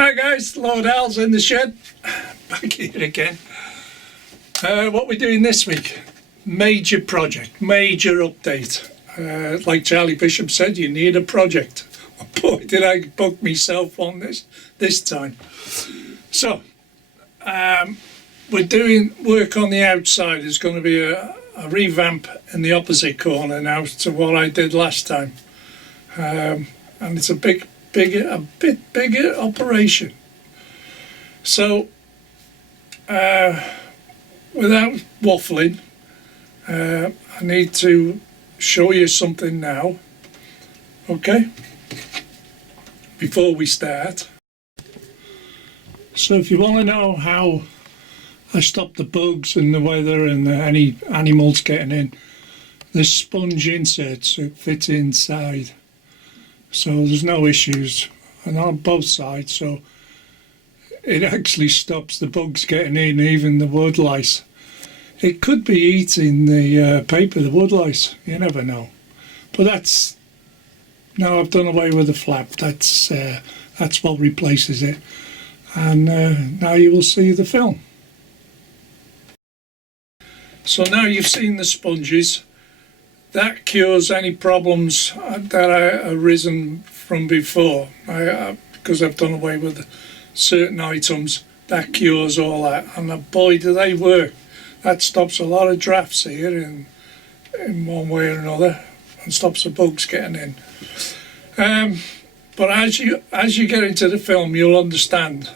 Hi guys, Lord Al's in the shed, back here again. What we're doing this week, major project, major update. Like Charlie Bishop said, you need a project. Boy, did I book myself on this time. So, we're doing work on the outside. There's going to be a revamp in the opposite corner now to what I did last time. And it's a bit bigger operation. So, without waffling, I need to show you something now, okay, before we start. So if you want to know how I stop the bugs and the weather and any animals getting in, there's sponge inserts that fit inside, so there's no issues, and on both sides, so it actually stops the bugs getting in, even the wood lice. It could be eating the paper, the wood lice, you never know. But that's, now I've done away with the flap, that's what replaces it. And now you will see the film. So now you've seen the sponges. That cures any problems that are arisen from before. Because I've done away with certain items, that cures all that. And boy, do they work. That stops a lot of drafts here in one way or another, and stops the bugs getting in. But as you get into the film, you'll understand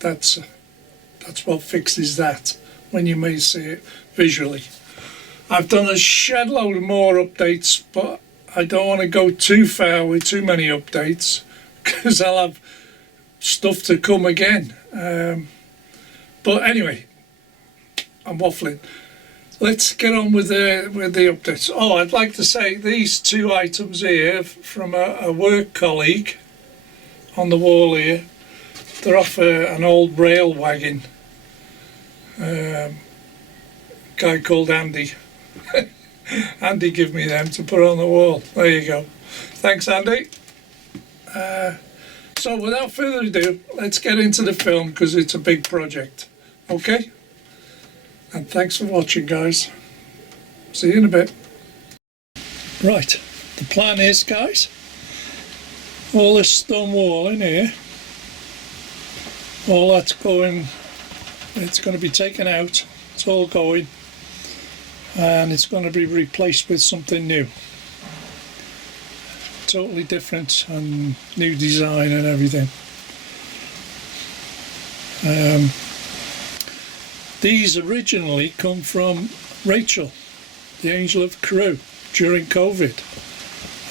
that's what fixes that when you may see it visually. I've done a shed load of more updates, but I don't want to go too far with too many updates because I'll have stuff to come again. But anyway, I'm waffling. Let's get on with the updates. Oh, I'd like to say these two items here from a work colleague on the wall here. They're off an old rail wagon. Guy called Andy. Andy gave me them to put on the wall. There you go. Thanks, Andy. So without further ado, let's get into the film because it's a big project. Okay? And thanks for watching, guys. See you in a bit. Right, the plan is, guys, all this stone wall in here, all that's going, it's going to be taken out, it's all going, and it's going to be replaced with something new. Totally different and new design and everything. These originally come from Rachel, the Angel of Crew, during COVID.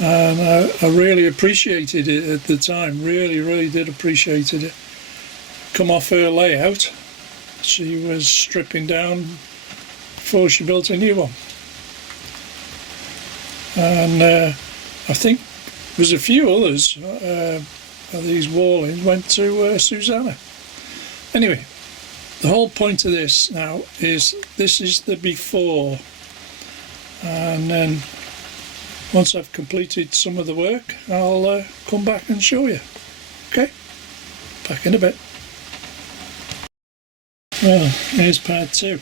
And I really appreciated it at the time, really did appreciate it. Come off her layout, she was stripping down before she built a new one. And I think there's a few others of these wallings went to Susanna. Anyway, the whole point of this now is this is the before, and then once I've completed some of the work I'll come back and show you. Okay, back in a bit. Well, here's part two.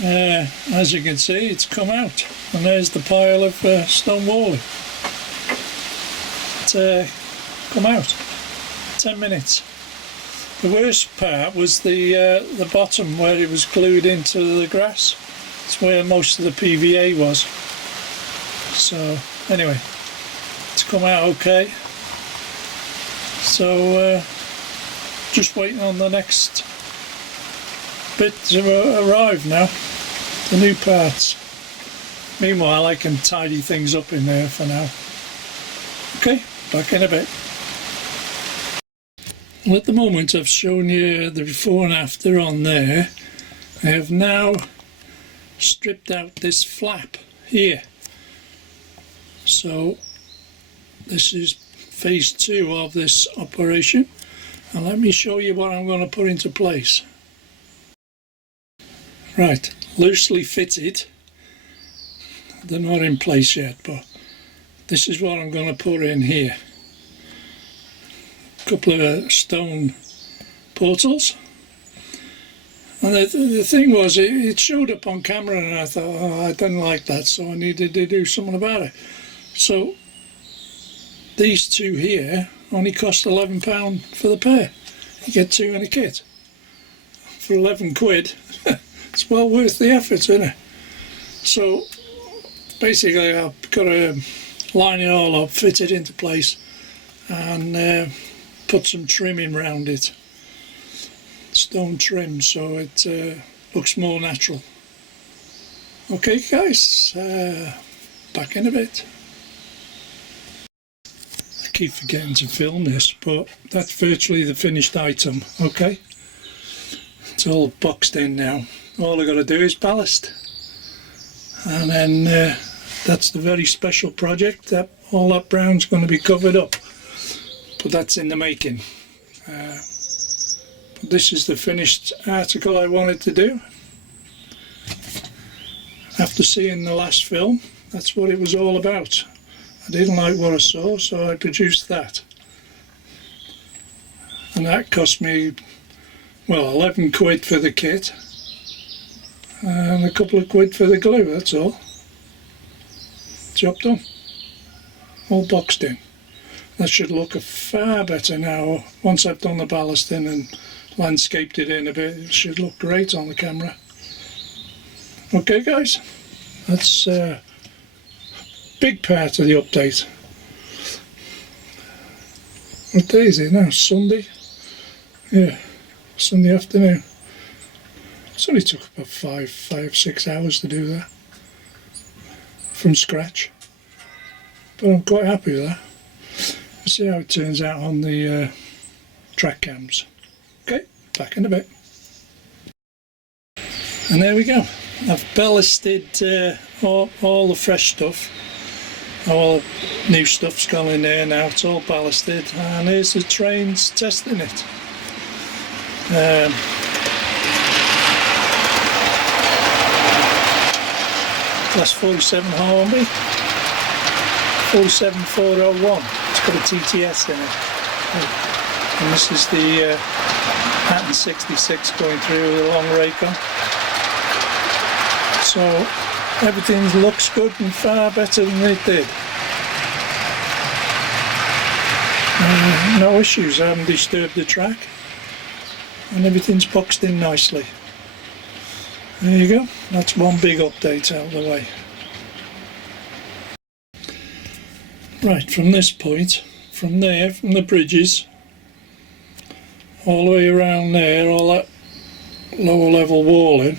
As you can see, it's come out, and there's the pile of stone walling. It's come out 10 minutes. The worst part was the bottom where it was glued into the grass. It's where most of the PVA was. So anyway, it's come out okay. So just waiting on the next bit to arrive now, the new parts. Meanwhile, I can tidy things up in there for now. Okay, back in a bit. Well, at the moment I've shown you the before and after on there. I have now stripped out this flap here. So this is phase 2 of this operation, and let me show you what I'm going to put into place. Right, loosely fitted. They're not in place yet, but this is what I'm going to put in here. couple of stone portals. And the thing was, it showed up on camera, and I thought, oh, I didn't like that, so I needed to do something about it. So these two here only cost £11 for the pair. You get two in a kit for 11 quid. It's well worth the effort, isn't it? So basically, I've got to line it all up, fit it into place, and put some trimming around it. Stone trim, so it looks more natural. Okay guys, back in a bit. I keep forgetting to film this, but that's virtually the finished item. Okay, it's all boxed in now. All I got to do is ballast, and then that's the very special project that all that brown's going to be covered up, but that's in the making. This is the finished article I wanted to do. After seeing the last film, that's what it was all about. I didn't like what I saw, so I produced that. And that cost me, well, 11 quid for the kit and a couple of quid for the glue, that's all. Job done. All boxed in. That should look far better now once I've done the ballasting and landscaped it in a bit. It should look great on the camera. Okay guys, that's a big part of the update. What day is it now? Sunday? Yeah, Sunday afternoon. It's only took about 6 hours to do that from scratch, but I'm quite happy with that. We'll see how it turns out on the track cams. Okay, back in a bit. And there we go. I've ballasted all the fresh stuff. All the new stuff's gone in there now. It's all ballasted, and here's the trains testing it. That's 47 Hornby, 47401. It's got a TTS in it. And this is the pattern 66 going through with a long rake on. So everything looks good and far better than it did. No issues, I haven't disturbed the track, and everything's boxed in nicely. There you go, that's one big update out of the way. Right, from this point, from there, from the bridges, all the way around there, all that lower level walling,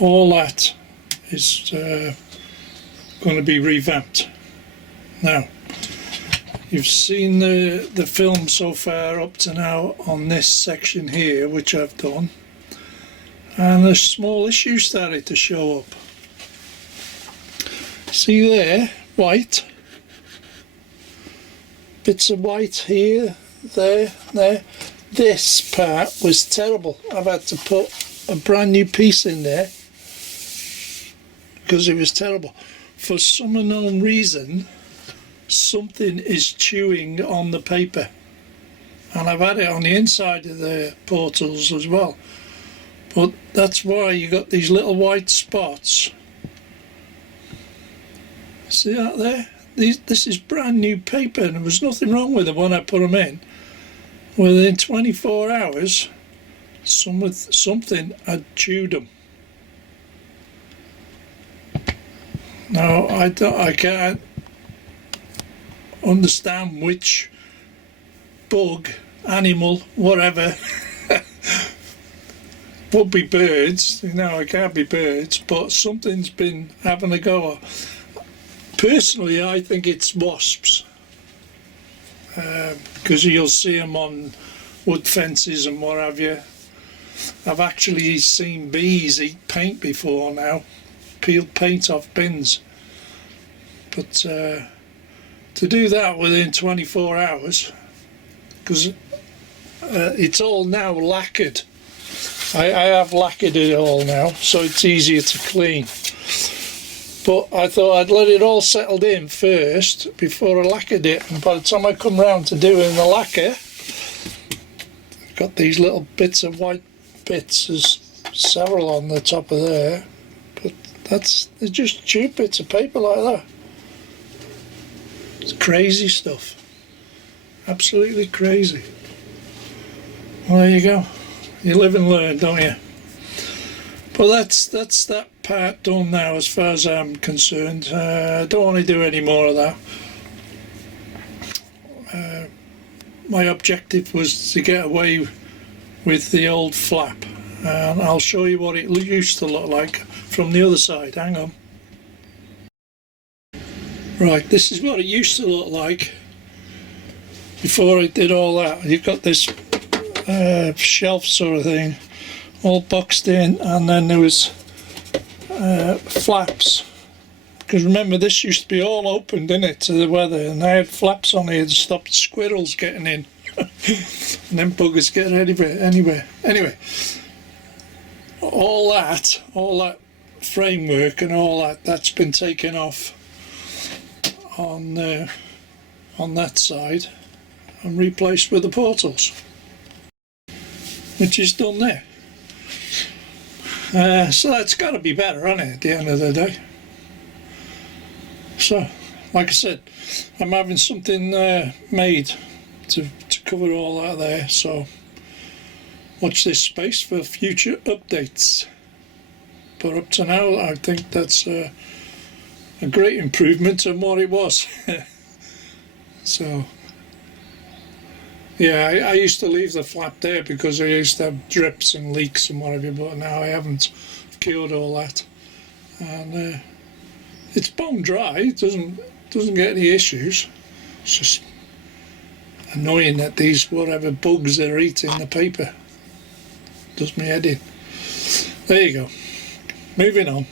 all that is going to be revamped. Now, you've seen the film so far up to now on this section here, which I've done, and a small issue started to show up. See there, white, bits of white here, there. This part was terrible. I've had to put a brand new piece in there because it was terrible. For some unknown reason, something is chewing on the paper, and I've had it on the inside of the portals as well, but that's why you got these little white spots. See that there? This is brand new paper, and there was nothing wrong with them when I put them in. Within 24 hours, something had chewed them. Now I can't understand which bug, animal, whatever. Would be birds. No, it can't be birds, but something's been having a go. Personally, I think it's wasps, because you'll see them on wood fences and what have you. I've actually seen bees eat paint before now, peeled paint off bins. But to do that within 24 hours, because it's all now lacquered. I have lacquered it all now, so it's easier to clean. But I thought I'd let it all settled in first before I lacquered it, and by the time I come round to doing the lacquer, got these little bits of white bits. There's several on the top of there, but they're just cheap bits of paper like that. It's crazy stuff, absolutely crazy. Well, there you go. You live and learn, don't you? But that's that part done now as far as I'm concerned. I don't want to do any more of that. My objective was to get away with the old flap, and I'll show you what it used to look like from the other side. Hang on. Right, this is what it used to look like before I did all that. You've got this shelf sort of thing all boxed in, and then there was flaps, because remember this used to be all open, didn't it, to the weather, and I had flaps on here to stop squirrels getting in and then buggers getting anywhere. Anyway, all that framework and all that's been taken off on that side and replaced with the portals, which is done there. So that's got to be better, hasn't it, at the end of the day? So, like I said, I'm having something made to cover all that there, so watch this space for future updates. But up to now, I think that's a great improvement on what it was. So, yeah, I used to leave the flap there because I used to have drips and leaks and whatever, but now I haven't cured all that. And it's bone dry, it doesn't get any issues. It's just annoying that these whatever bugs are eating the paper does me head in. There you go. Moving on.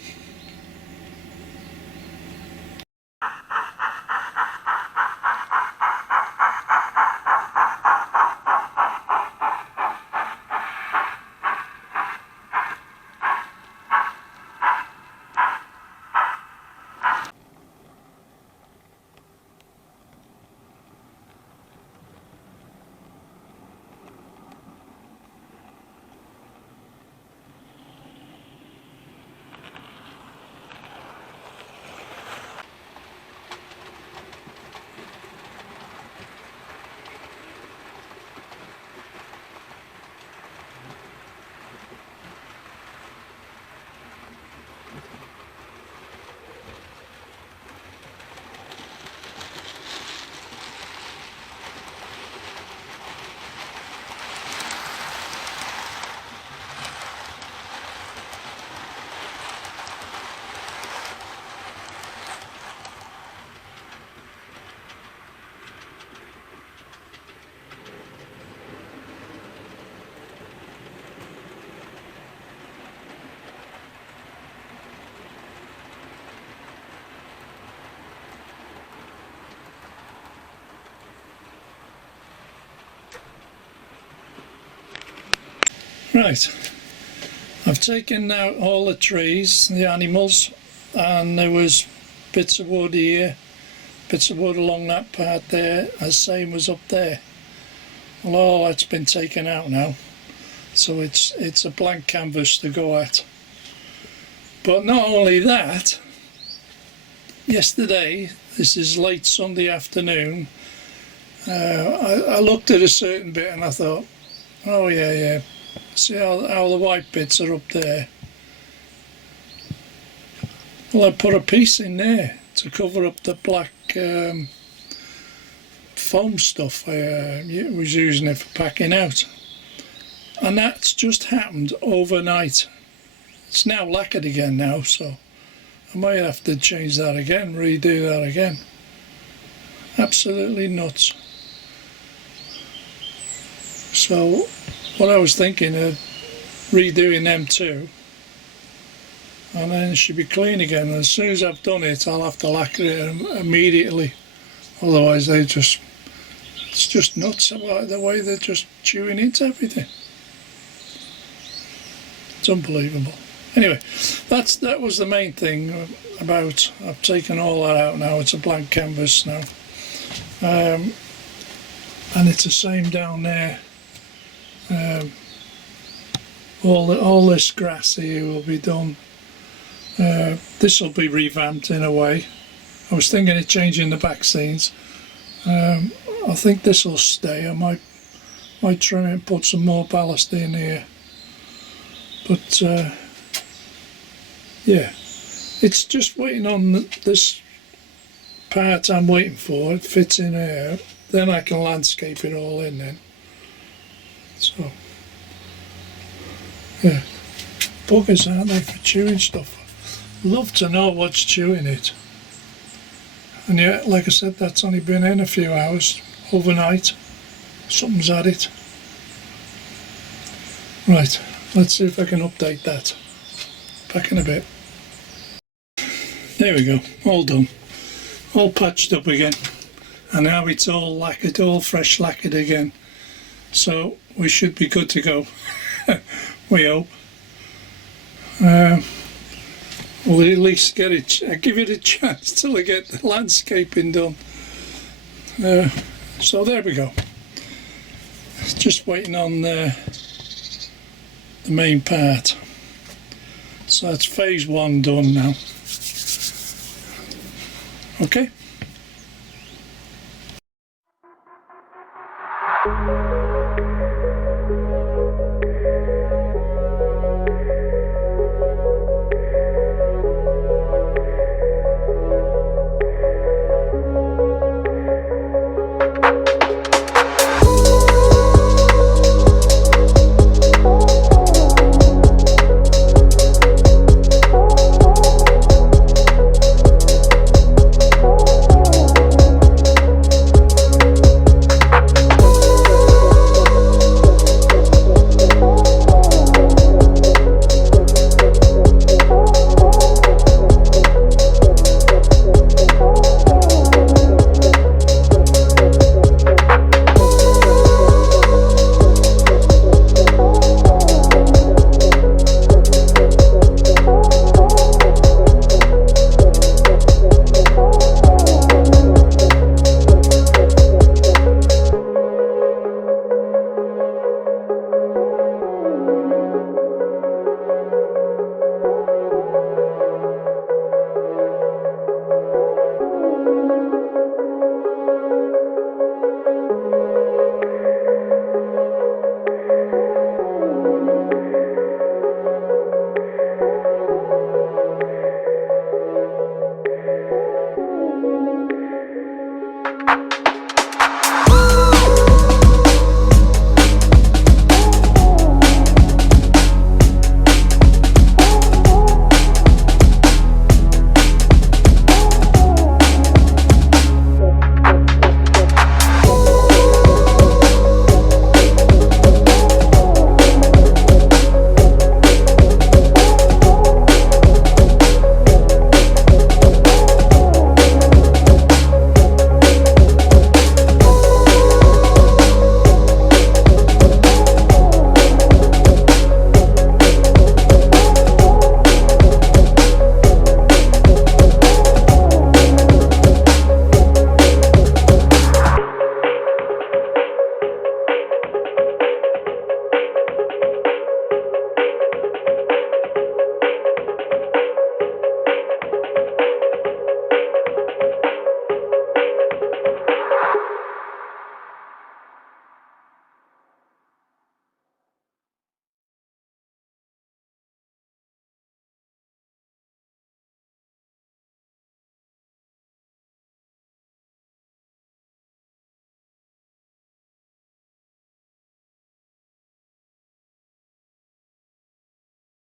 Right, I've taken out all the trees, the animals, and there was bits of wood here, bits of wood along that part there, as same as up there. Well, all that's been taken out now, so it's a blank canvas to go at. But not only that, yesterday, this is late Sunday afternoon, I looked at a certain bit and I thought, oh yeah, see how the white bits are up there. Well, I put a piece in there to cover up the black foam stuff I was using it for packing out. And that's just happened overnight. It's now lacquered again now, so I might have to change that again, redo that again. Absolutely nuts. So what I was thinking of redoing them too, and then it should be clean again. And as soon as I've done it, I'll have to lacquer it immediately. Otherwise, it's just nuts about the way they're just chewing into everything. It's unbelievable. Anyway, that was the main thing about. I've taken all that out now. It's a blank canvas now, and it's the same down there. All this grass here will be done. This will be revamped in a way. I was thinking of changing the back scenes. I think this will stay. I might try and put some more ballast in here. But yeah, it's just waiting on this part I'm waiting for. It fits in here. Then I can landscape it all in then. So, yeah. Buggers, aren't they, for chewing stuff? Love to know what's chewing it. And yeah, like I said, that's only been in a few hours overnight. Something's had it. Right, let's see if I can update that. Back in a bit. There we go, all done. All patched up again. And now it's all lacquered, all fresh lacquered again. So we should be good to go. We hope. We'll at least give it a chance till I get the landscaping done. So there we go. Just waiting on the main part. So that's phase 1 done now. Okay.